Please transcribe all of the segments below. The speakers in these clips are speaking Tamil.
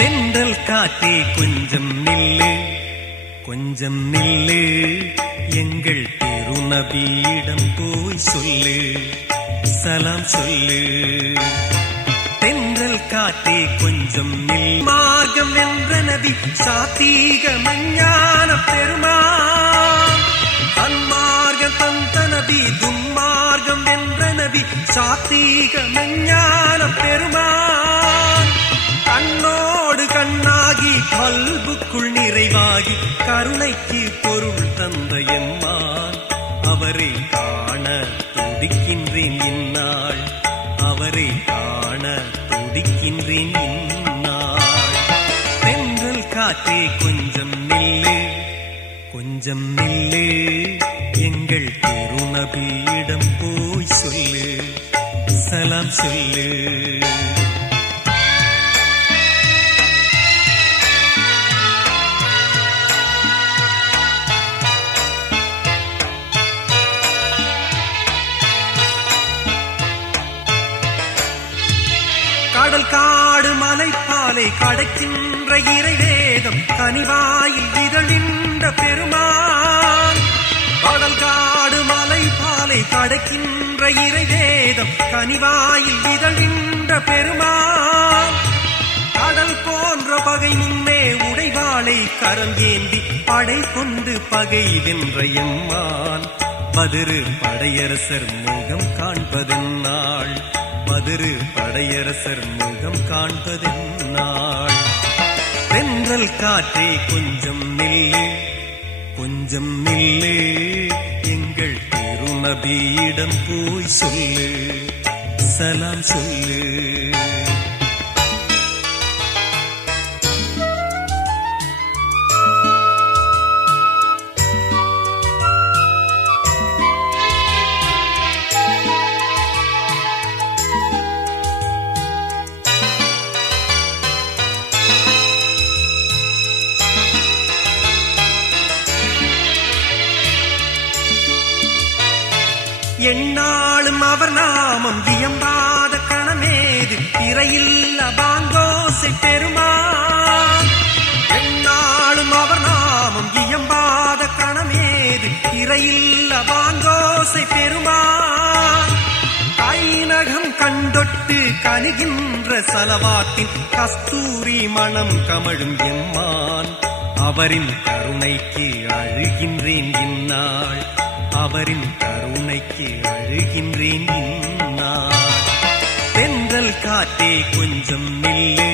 தென்றல் காற்றே கொஞ்சம் நில்லு, கொஞ்சம் நில்லு, எங்கள் திருநபியிடம் போய் சொல்லு, சலாம் சொல்லு. தென்றல் காற்றே கொஞ்சம் நில். மார்க்கம் என்ற நபி சாத்தீக மஞ்ஞான பெருமான், அன்மார்க்கம் தந்த நபி துன்மார்க்கம் என்ற நபி சாத்தீக மஞ்ஞான பெருமான். கண்ணோடு கண்ணாகி கல்புக்குள் நிறைவாகி கருணைக்கு பொருள் தந்த எம்மான், அவரை காண துடிக்கின்றேன் இந்நாள், அவரை காண துடிக்கின்றேன் இந்நாள். தென்றல் காற்றே கொஞ்சம் நில்லு, கொஞ்சம் நில்லு, எங்கள் திருநபியிடம் போய் சொல்லு, சலாம் சொல்லு. கடல் காடு மலைப்பாலை கடக்கின்ற இறைவேதம் கனிவாயில் இதழின்ற பெருமான். கடல் காடு மலைப்பாலை கடக்கின்ற இறைவேதம் கனிவாயில் இதழின்ற பெருமான். கடல் போன்ற பகை முன்னே உடைவாளை கரங்கேந்தி படை கொண்டு பகை வென்ற எம்மான், பதிரு படையரசர் முகம் காண்பதென்னாள், பதிரு படையரசர் முகம் காண்பதென்னாள். தென்றல் காற்றே கொஞ்சம் நில்லு, கொஞ்சம் நில்லு, எங்கள் திருநபியிடம் போய் சொல்லு, சலாம் சொல்லு. என்னாலும் அவர் நாமம் வியம்பாத கணமேது திரையில் அபாங்கோசை பெருமான். என்னாலும் அவர் நாமம் வியம்பாத கணமேது திரையில் அபாங்கோசை பெருமான். கைநகம் கண்டொட்டு கனிகின்ற சலவாத்தின் கஸ்தூரி மணம் கமழும் எம்மான், அவரின் கருணைக்கு அழுகின்றேன் இந்நாள், அவரின் கருணைக்கு அழுகின்றேன் இந்நாள். தென்றல் காற்றே கொஞ்சம் நில்லு,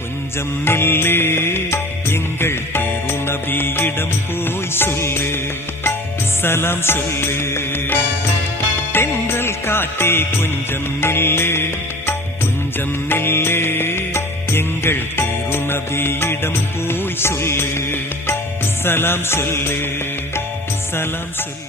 கொஞ்சம் நில்லு, எங்கள் திருநபியிடம் போய் சொல்லு, சலாம் சொல்லு. தென்றல் காற்றே கொஞ்சம் நில்லு, கொஞ்சம் நில்லு, எங்கள் திருநபியிடம் போய் சொல்லு, சலாம் சொல்லு, சலாம் சொல்லு.